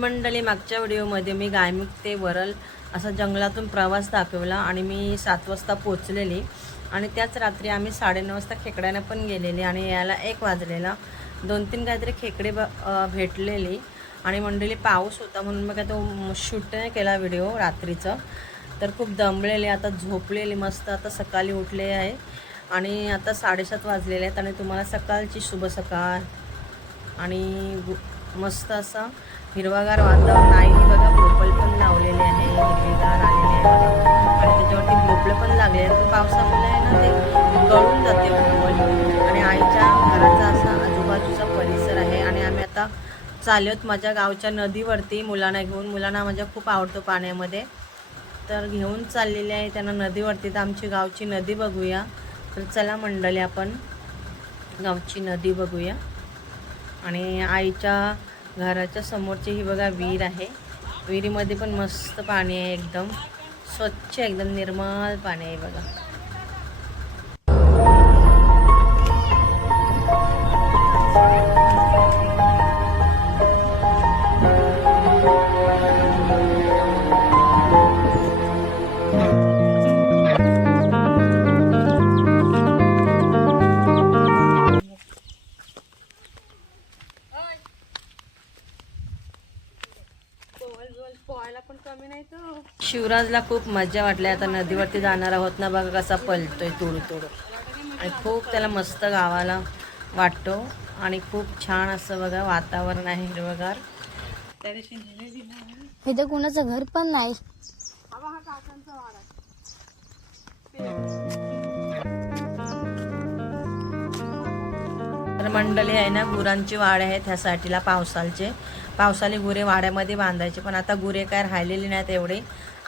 मंडळी मागच्या व्हिडिओमध्ये मी गायमुख ते वरल असा जंगलातून प्रवास दाखवला आणि मी सात वाजता पोचलेली आणि त्याच रात्री आम्ही साडेनऊ वाजता खेकड्यानं पण गेलेली आणि याला एक वाजलेला. दोन तीन काहीतरी खेकडे ब भेटलेली. आणि मंडळी पाऊस होता म्हणून मग काय तो शूट नाही केला व्हिडिओ रात्रीचं. तर खूप दमलेले आता झोपलेली मस्त. आता सकाळी उठले आहे. आणि आता साडेसात वाजलेले आहेत आणि तुम्हाला सकाळची शुभ सकाळ. आणि गु- मस्त असं हिरवागार वातावरण आहे ही बघा भोपळ पण लावलेले आहे हिरवीगार आलेले आहे. आणि त्याच्यावरती भोपळं पण लागले आहेत. पावसामुळे आहे ना ते गळून जाते भोपळ. आणि आईच्या घराचा असा आजूबाजूचा परिसर आहे. आणि आम्ही आता चालत माझ्या गावच्या नदीवरती मुलांना घेऊन. मुलांना माझ्या खूप आवडतो पाण्यामध्ये. तर घेऊन चाललेले आहे त्यांना नदीवरती. तर आमची गावची नदी बघूया. तर चला मंडळी आपण गावची नदी बघूया. आणि आईच्या घराच्या समोरची ही बघा विहीर आहे. विहिरीमध्ये पण मस्त पाणी आहे एकदम. स्वच्छ एकदम निर्मळ पाणी आहे बघा. शिवराजला खूप मजा वाटली. आता नदीवरती जाणार आहोत ना बघा कसा पलतोय तुडू तुडू. आणि खूप त्याला मस्त गावाला वाटतो. आणि खूप छान असं बघा वातावरण आहे हिरवगार. इथं कुणाचं घर पण नाही. मंडळी आहे ना गुरांची वाड आहेत त्यासाठीला पावसालचे. गुरे वाड्यामध्ये बांधायचे पण आता गुरे काय राहिलेली नाहीत एवढे.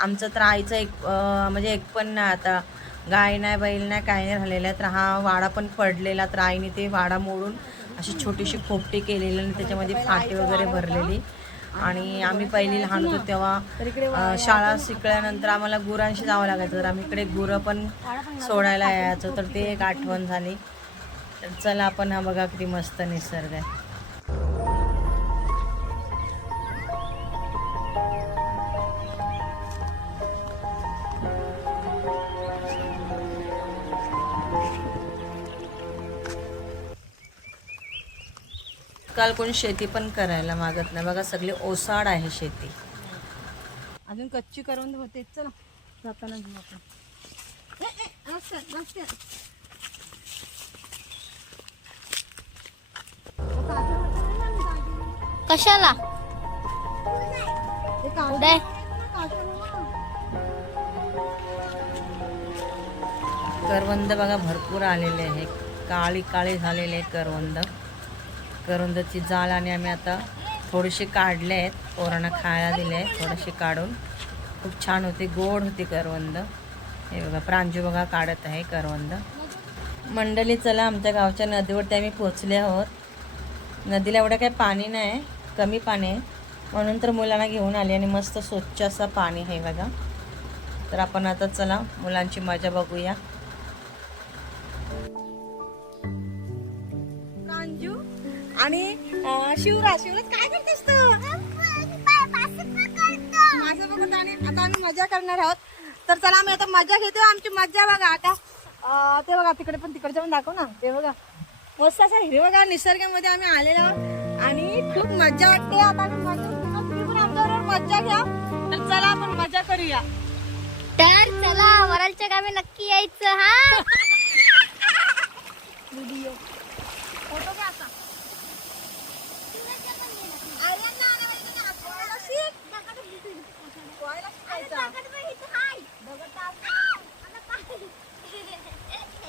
आमचं तर आईचं एक म्हणजे एक पण नाही आता. गाय नाही बैल नाही काही नाही राहिलेलं आहे. तर हा वाडा पण पडलेला तर आईने ते वाडा मोडून अशी छोटीशी खोपटी केलेली आणि त्याच्यामध्ये फाटी वगैरे भरलेली. आणि आम्ही पहिली लहान होतो तेव्हा शाळा शिकल्यानंतर आम्हाला गुरांशी जावं लागायचं. तर आम्ही इकडे गुरं पण सोडायला यायचं तर ते एक आठवण झाली. तर चला आपण हा बघा किती मस्त निसर्ग आहे. काल कोण शेती पण करायला मागत नाही. बघा सगळी ओसाड आहे शेती. अजून कच्ची करून होते. चला जाताना कशाला. कुठे करवंद बघा भरपूर आलेले आहे काळी काळी झालेले आहे करवंद. करवंदाची जाळ आणि आम्ही आता थोडीशी काढले आहेत. पोरांना खायला दिले आहेत थोडेसे काढून. खूप छान होते गोड होते करवंद. हे बघा प्रांजू बघा काढत आहे करवंद. मंडळी चला आमच्या गावच्या नदीवरती आम्ही पोचले आहोत. नदीला एवढं काही पाणी नाही. कमी पाणी आहे. म्हणून तर मुलांना घेऊन आले आणि मस्त स्वच्छ असं पाणी आहे बघा. तर आपण आता चला मुलांची मजा बघूया. प्रांजू आणि शिवरा शिवराज शिवराज काय करतेस तू? माझं बघत आणि आता आम्ही मजा करणार आहोत. तर चला आम्ही आता मजा घेतो आमची मजा बघा आता. ते बघा तिकडे पण तिकडे पण दाखव ना. ते बघा. मस्त असं हिरवगार निसर्गामध्ये आम्ही आलेलो आहोत. आणि खूप मजा वाटते आता आम्ही मजा करतो. तुम्ही पण आमच्याबरोबर मजा घ्या. तर चला आपण मजा करूया. तर चला वरालच्या गावी नक्की यायचं हा? व्हिडिओ फोटो घ्या आता. दगड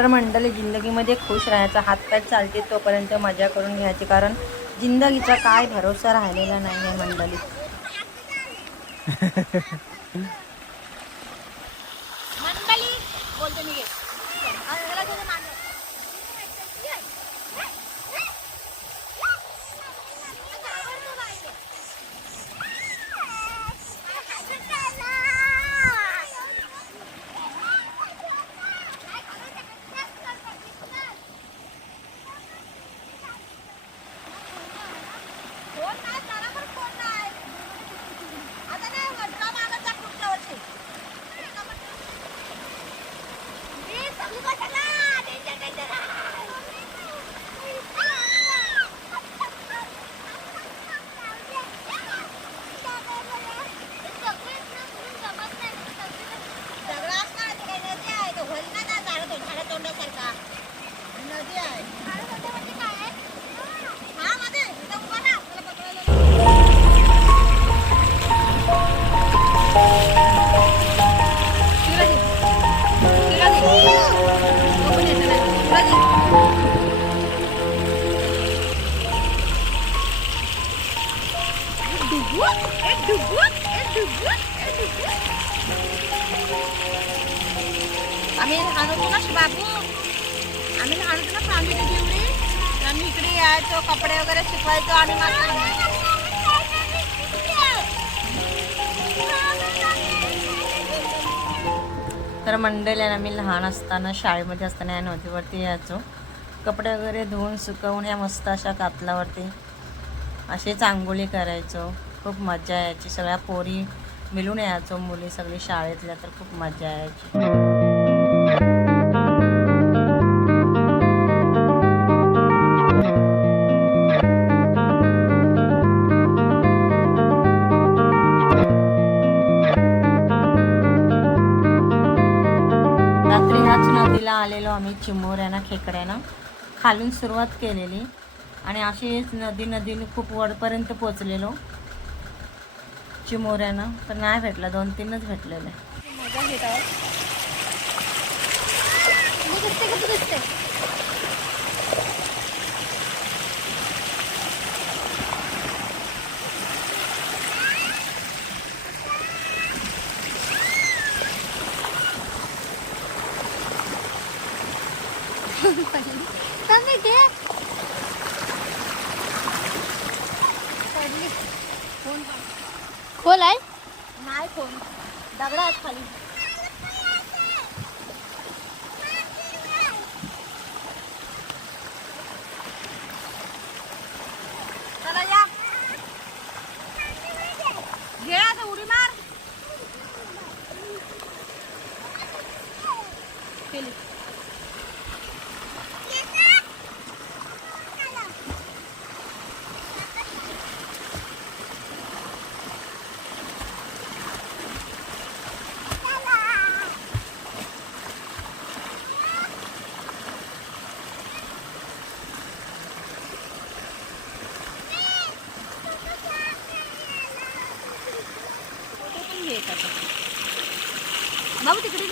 तर मंडळी जिंदगीमध्ये खुश राहायचा हातपाय चालते तोपर्यंत मजा करून घ्यायची कारण जिंदगीचा काय भरोसा राहिलेला नाही आहे मंडळी मंडळी बोलते मी घे आणि ह्याला थोडं मागं. फोन होतो ना बाबू. आम्ही लहान होतो ना फॅमिली जेवढी. आम्ही इकडे यायचो कपडे वगैरे शिकवायचो आणि तर मंडळी आणि आम्ही लहान असताना शाळेमध्ये असताना या नदीवरती यायचो. कपडे वगैरे धुवून सुकवून या मस्त अशा कातलावरती असे चांगोली करायचो. खूप मजा यायची. सगळ्या पोरी मिळून यायचो मुली सगळी शाळेतल्या तर खूप मजा यायची. सुरुवातीला आलेलो आम्ही चिमोऱ्यानं खेकड्यानं खालून सुरुवात केलेली. आणि अशीच नदी नदीने खूप वरपर्यंत पोचलेलो चिमोऱ्यानं तर नाही भेटला दोन तीनच भेटलेले. मजा घेत आहोत खोल आहे नाही फोन दगडा आहेत खाली चला या घे आता उडी मार केली फोटो पण घे आता बाबू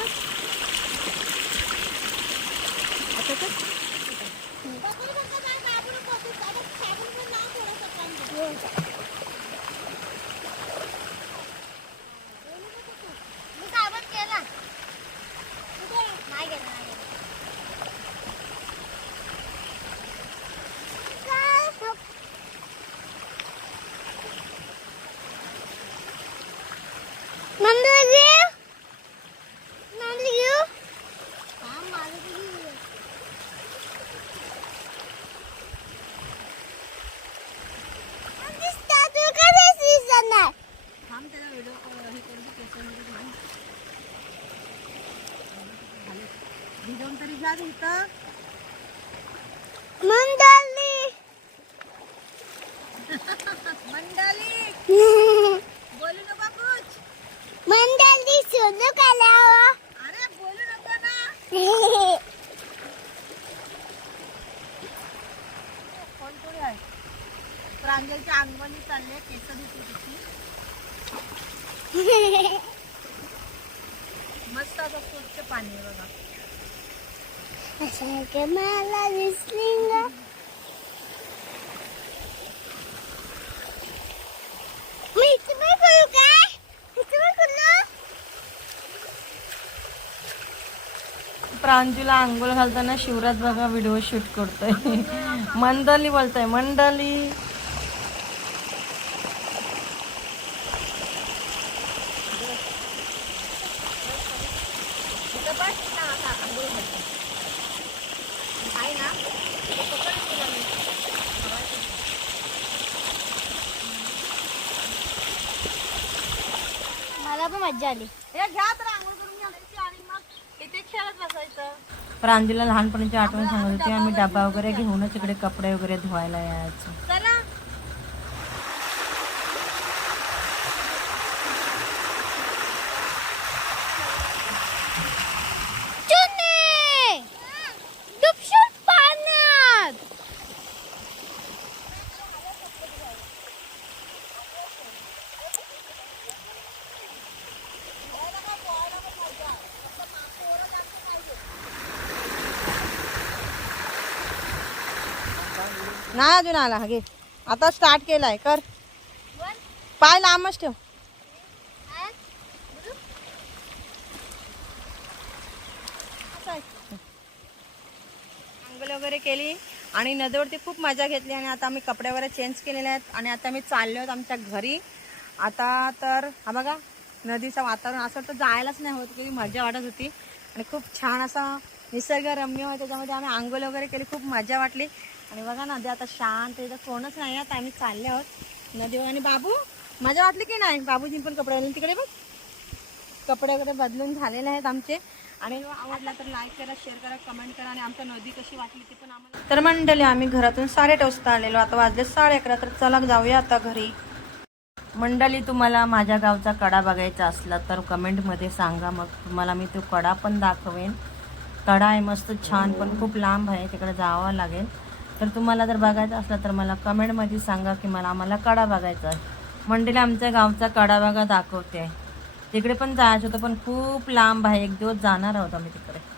भिजवून तरी जा इथं. मंडाली. मंडाली. बोलू नका कुछ. मंडाली सोनू काला हो. अरे बोलू नका ना. कोण कोणी आहे? प्रांजलच्या अंगवणी चालले केस दिसू तिची. मस्त असं स्वच्छ पाणी आहे बघा. की मला दिसली ग. मी काय प्रांजूला आंघोळ घालताना शिवराज बघा व्हिडिओ शूट करतोय. मंडली बोलतोय मंडली इथं पण ना आता आंघोळ घालते. आहे ना इथं पकड तुला मी. मला पण मज्जा आली हे घ्या तर आंघोळ करून घालायची आणि मग इथे खेळत बसायचं. प्रांजूला लहानपणीची आठवण सांगत होती आम्ही डबा वगैरे घेऊनच इकडे कपडे वगैरे धुवायला यायचो. नाही अजून आला. घे. आता स्टार्ट केलाय. कर. पाय लांबच ठेव. अंगल वगैरे केली आणि नदीवरती खूप मजा घेतली आणि आता आम्ही कपडे वगैरे चेंज केलेले आहेत आणि आता मी चाललो आहोत आमच्या घरी. आता तर हा बघा नदीचं वातावरण असं तर जायलाच नाही होत की मजा वाटत होती. आणि खूप छान असा निसर्गरम्य होता त्याच्यामध्ये आम्ही आंघोळ वगैरे केली खूप मजा वाटली. आणि बघा नदी आता शांत इथं कोणच नाही आता आम्ही चालले आहोत नदीवर. आणि बाबू मजा वाटली की नाही? बाबूजी पण कपडे घालून तिकडे बघ. कपडे वगैरे बदलून झालेले आहेत आमचे. आणि आवडला तर लाईक करा शेअर करा कमेंट करा. आणि आमच्या नदी कशी वाटली ती पण आम्हाला तर मंडळी आम्ही घरातून साडेआठ वाजता आलेलो. आता वाजले साडे अकरा तर चला जाऊया आता घरी. मंडळी तुम्हाला माझ्या गावचा कडा बघायचा असला तर कमेंटमध्ये सांगा मग. तुम्हाला मी तो कडा पण दाखवेन. कडा आहे मस्त छान पण खूप लांब आहे. तिकडे जावं लागेल. तर तुम्हाला जर बघायचं असला तर मला कमेंटमध्ये सांगा की मला आम्हाला कडा बघायचा आहे. मंडळी आमच्या गावचा कडा बघा दाखवते. तिकडे पण जायचं होतं पण खूप लांब आहे. एक दिवस जाणार आहोत आम्ही तिकडे.